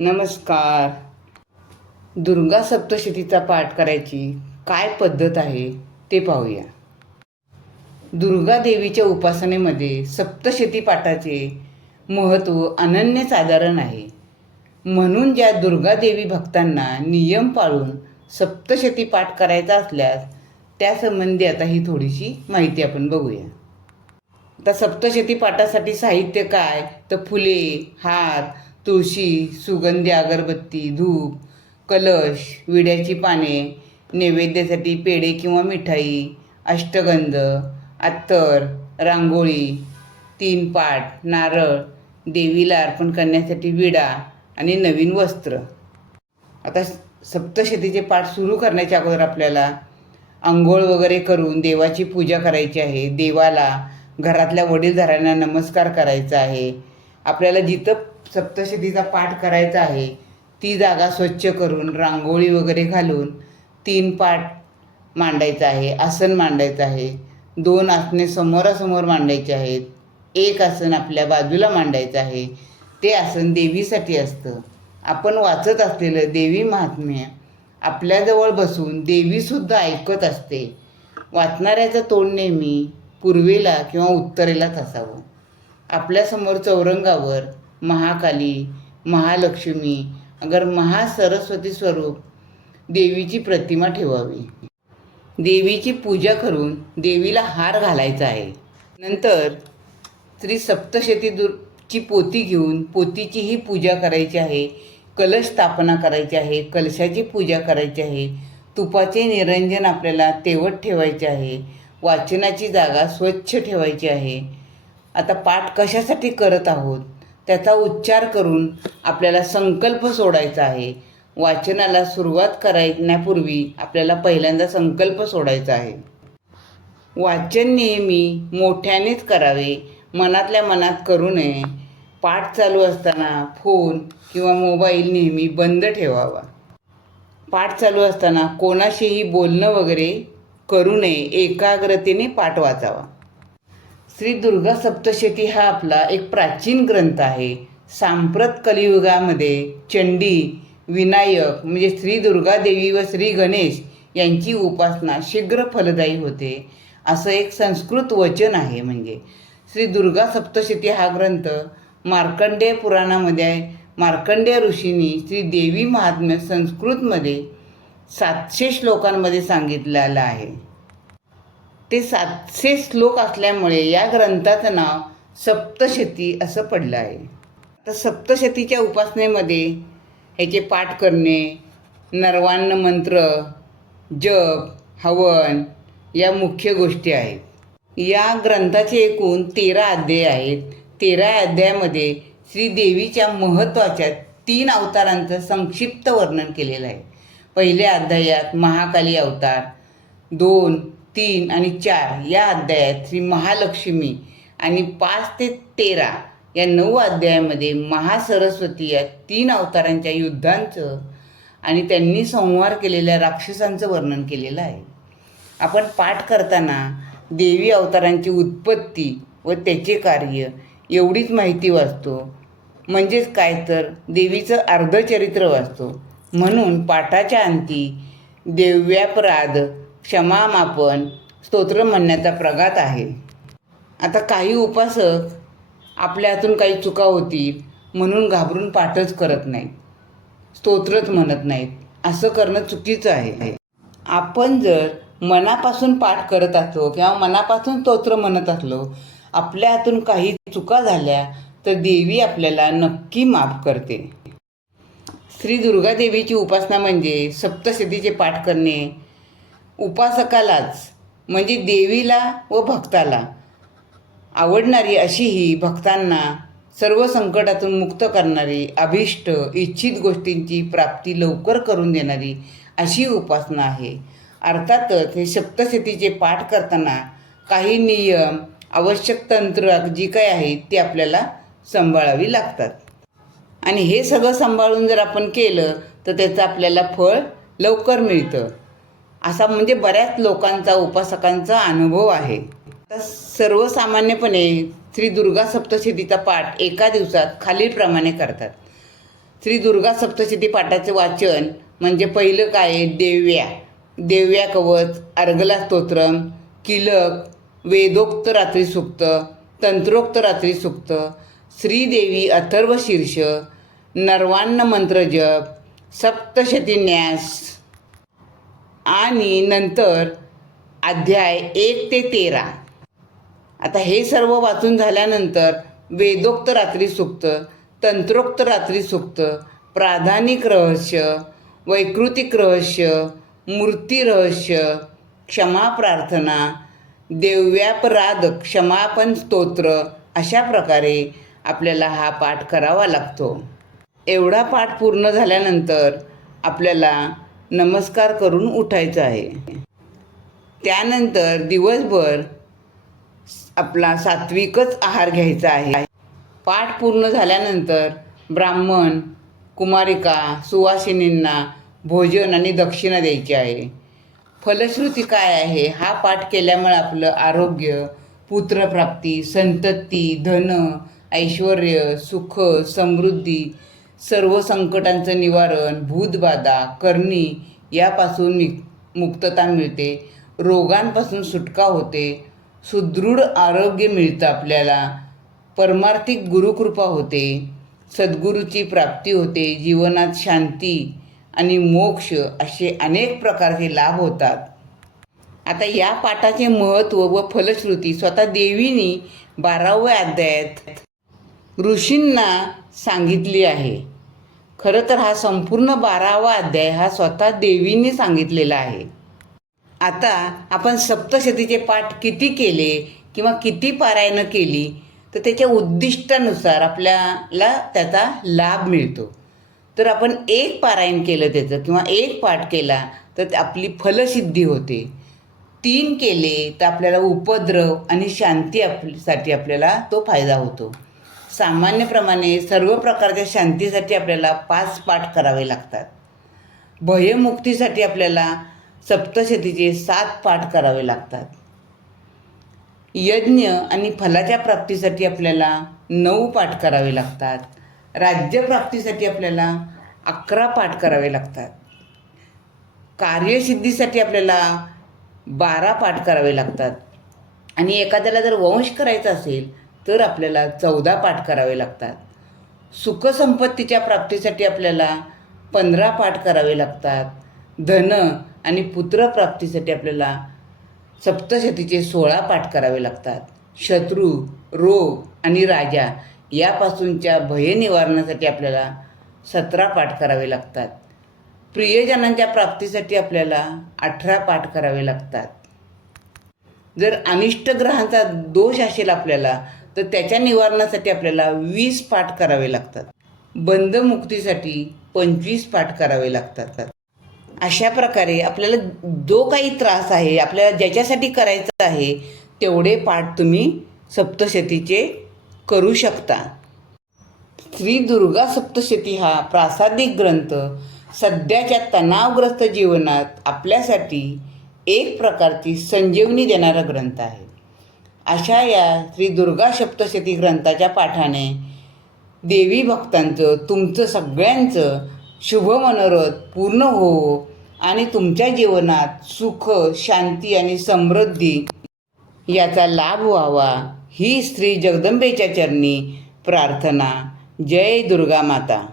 नमस्कार. दुर्गा सप्तशतीचा पाठ करायची काय पद्धत आहे ते पाहूया. दुर्गा देवीच्या उपासनेमध्ये सप्तशती पाठाचे महत्त्व अनन्यसाधारण आहे. म्हणून ज्या दुर्गा देवी भक्तांना नियम पाळून सप्तशती पाठ करायचा असल्यास त्यासंबंधी आता ही थोडीशी माहिती आपण बघूया. आता सप्तशती पाठासाठी साहित्य काय? तर फुले हार तुळशी सुगंधी अगरबत्ती धूप कलश विड्याची पाने नैवेद्यासाठी पेढे किंवा मिठाई अष्टगंध अत्तर रांगोळी तीन पाट नारळ देवीला अर्पण करण्यासाठी विडा आणि नवीन वस्त्र. आता सप्तशतीचे पाठ सुरू करण्याच्या अगोदर आपल्याला आंघोळ वगैरे करून देवाची पूजा करायची आहे. देवाला घरातल्या वडीलधाऱ्यांना नमस्कार करायचा आहे. आपल्याला जिथं सप्तशतीचा पाठ करायचा आहे. ती जागा स्वच्छ करून रांगोळी वगैरे घालून तीन पाठ मांडायचं आहे. आसन मांडायचं आहे. दोन आसने समोरासमोर मांडायचे आहेत. एक आसन आपल्या बाजूला मांडायचं आहे. ते आसन देवीसाठी असतं. आपण वाचत असलेलं देवी महात्म्य आपल्याजवळ बसून देवीसुद्धा ऐकत असते. वाचणाऱ्याचं तोंड नेहमी पूर्वेला किंवा उत्तरेलाच असावं. आपल्यासमोर चौरंगावर महाकाली महालक्ष्मी अगर महासरस्वती स्वरूप देवीची प्रतिमा ठेवावी. देवीची पूजा करून देवीला हार घालायचा आहे. नंतर श्री सप्तशती दुर्ची पोती घेऊन पोतीचीही पूजा करायची आहे. कलश स्थापना करायची आहे. कलशाची पूजा करायची आहे. तुपाचे निरंजन आपल्याला तेवत ठेवायचे आहे. वाचनाची जागा स्वच्छ ठेवायची आहे. आता पाठ कशासाठी करत आहोत? त्याचा उच्चार करून आपल्याला संकल्प सोडायचा आहे. वाचनाला सुरुवात करण्यापूर्वी आपल्याला पहिल्यांदा संकल्प सोडायचा आहे. वाचन नेहमी मोठ्यानेच करावे मनातल्या मनात करू नये. पाठ चालू असताना फोन किंवा मोबाईल नेहमी बंद ठेवावा. पाठ चालू असताना कोणाशीही बोलणं वगैरे करू नये एकाग्रतेने पाठ वाचावा. श्री दुर्गा सप्तशती हा आपला एक प्राचीन ग्रंथ आहे. सांप्रत कलियुगामध्ये चंडी विनायक म्हणजे श्री दुर्गा देवी व श्री गणेश यांची उपासना शीघ्र फलदायी होते. असं एक संस्कृत वचन आहे म्हणजे. श्री दुर्गा सप्तशती हा ग्रंथ मार्कंडेय पुराणामध्ये आहे. मार्कंडेय ऋषींनी श्री देवी महात्म्य संस्कृतमध्ये सातशे श्लोकांमध्ये सांगितलेला आहे. ते सातशे श्लोक असल्यामुळे या ग्रंथाचं नाव सप्तशती असं पडलं आहे. तर सप्तशतीच्या उपासनेमध्ये ह्याचे पाठ करणे नरवान्न मंत्र जप हवन या मुख्य गोष्टी आहेत. या ग्रंथाचे एकूण तेरा अध्याय आहेत. तेरा अध्यायामध्ये श्रीदेवीच्या महत्त्वाच्या तीन अवतारांचं संक्षिप्त वर्णन केलेलं आहे. पहिल्या अध्यायात महाकाली अवतार दोन तीन आणि चार या अध्यायात श्री महालक्ष्मी आणि पाच ते तेरा या नऊ अध्यायामध्ये महासरस्वती या तीन अवतारांच्या युद्धांचं आणि त्यांनी संहार केलेल्या राक्षसांचं वर्णन केलेलं आहे. आपण पाठ करताना देवी अवतारांची उत्पत्ती व त्याचे कार्य एवढीच माहिती वाचतो. म्हणजेच काय तर? देवीचं अर्धचरित्र वाचतो. म्हणून पाठाच्या अंती देव्यापराध क्षमामापन स्तोत्र म्हणण्याचा प्रघात आहे. आता काही उपासक आपल्या हातून काही चुका होतील म्हणून घाबरून पाठच करत नाहीत. स्तोत्रच म्हणत नाहीत. असं करणं चुकीचं आहे. आपण जर मनापासून पाठ करत असलो किंवा मनापासून स्तोत्र म्हणत असलो आपल्या हातून काही चुका झाल्या तर देवी आपल्याला नक्की माफ करते. श्री दुर्गा देवीची उपासना म्हणजे सप्तशतीचे पाठ करणे उपासकालाच म्हणजे देवीला व भक्ताला. आवडणारी अशी ही भक्तांना सर्व संकटातून मुक्त करणारी अभिष्ट इच्छित गोष्टींची प्राप्ती लवकर करून देणारी अशी उपासना आहे. अर्थातच हे सप्तशतीचे पाठ करताना काही नियम आवश्यक तंत्र जी काही आहेत ती आपल्याला सांभाळावी लागतात. आणि हे सगळं सांभाळून जर आपण केलं तर त्याचं आपल्याला फळ लवकर मिळतं. असा म्हणजे बऱ्याच लोकांचा उपासकांचा अनुभव आहे. तर सर्वसामान्यपणे श्री दुर्गा सप्तशतीचा पाठ एका दिवसात खालीलप्रमाणे करतात. श्री दुर्गा सप्तशती पाठाचे वाचन म्हणजे पहिलं काय? देव्या. देव्या कवच अर्गला स्तोत्रम किलक वेदोक्त रात्री सुक्त तंत्रोक्त रात्री सुक्त श्रीदेवी अथर्व शीर्ष नर्वान्न मंत्र जप सप्तशती न्यास आणि नंतर अध्याय एक ते तेरा. आता हे सर्व वाचून झाल्यानंतर वेदोक्त रात्री सुक्त तंत्रोक्त रात्री सुक्त प्राधानिक रहस्य वैकृतिक रहस्य मूर्ती रहस्य क्षमा प्रार्थना देव्यापराध क्षमापन स्तोत्र अशा प्रकारे आपल्याला हा पाठ करावा लागतो. एवढा पाठ पूर्ण झाल्यानंतर आपल्याला नमस्कार करून उठायचं आहे. त्यानंतर दिवसभर आपला सात्विकच आहार घ्यायचा आहे. पाठ पूर्ण झाल्यानंतर ब्राह्मण कुमारिका सुवासिनींना भोजन आणि दक्षिणा द्यायची आहे. फलश्रुती काय आहे? हा पाठ केल्यामुळे आपलं आरोग्य पुत्रप्राप्ती संतती धन ऐश्वर सुख समृद्धी सर्व संकटांचं निवारण भूतबाधा करणी यापासून नि मुक्तता मिळते. रोगांपासून सुटका होते. सुदृढ आरोग्य मिळतं आपल्याला. परमार्थिक गुरुकृपा होते. सद्गुरूची प्राप्ती होते. जीवनात शांती आणि मोक्ष असे अनेक प्रकारचे लाभ होतात. आता या पाठाचे महत्त्व व फलश्रुती स्वतः देवीनी बाराव्या अध्यायात ऋषींना सांगितली आहे. खरं तर हा संपूर्ण बारावा अध्याय हा स्वतः देवींनी सांगितलेला आहे. आता आपण सप्तशतीचे पाठ किती केले किंवा किती पारायणं केली तर त्याच्या उद्दिष्टानुसार आपल्याला त्याचा लाभ मिळतो. तर आपण एक पारायण केलं त्याचं किंवा एक पाठ केला तर ते आपली फलसिद्धी होते. तीन केले तर आपल्याला उपद्रव आणि शांती आपल्यासाठी आपल्याला तो फायदा होतो. सामान्यप्रमाणे सर्व प्रकारच्या शांतीसाठी आपल्याला पाच पाठ करावे लागतात. भयमुक्तीसाठी आपल्याला सप्तशतीचे सात पाठ करावे लागतात. यज्ञ आणि फलाच्या प्राप्तीसाठी आपल्याला नऊ पाठ करावे लागतात. राज्यप्राप्तीसाठी आपल्याला अकरा पाठ करावे लागतात. कार्यसिद्धीसाठी आपल्याला बारा पाठ करावे लागतात. आणि एखाद्याला जर वंश करायचा असेल तर आपल्याला चौदा पाठ करावे लागतात. सुखसंपत्तीच्या प्राप्तीसाठी आपल्याला पंधरा पाठ करावे लागतात. धन आणि पुत्रप्राप्तीसाठी आपल्याला सप्तशतीचे सोळा पाठ करावे लागतात. शत्रू रोग आणि राजा यापासूनच्या भय निवारणासाठी आपल्याला सतरा पाठ करावे लागतात. प्रियजनांच्या प्राप्तीसाठी आपल्याला अठरा पाठ करावे लागतात. जर अनिष्ट ग्रहांचा दोष असेल आपल्याला तर त्याच्या निवारणासाठी आपल्याला वीस पाठ करावे लागतात. बंद मुक्तीसाठी पंचवीस पाठ करावे लागतात. अशा प्रकारे आपल्याला जो काही त्रास आहे आपल्याला ज्याच्यासाठी करायचं आहे तेवढे पाठ तुम्ही सप्तशतीचे करू शकता. श्री दुर्गा सप्तशती हा प्रासादिक ग्रंथ सध्याच्या तणावग्रस्त जीवनात आपल्यासाठी एक प्रकारची संजीवनी देणारा ग्रंथ आहे. अशा या श्री दुर्गा सप्तशती ग्रंथाच्या पाठाने देवी भक्तांचं तुमचं सगळ्यांचं शुभ मनोरथ पूर्ण हो आणि तुमच्या जीवनात सुख शांती आणि समृद्धी याचा लाभ व्हावा. ही श्री जगदंबेच्या चरणी प्रार्थना. जय दुर्गा माता.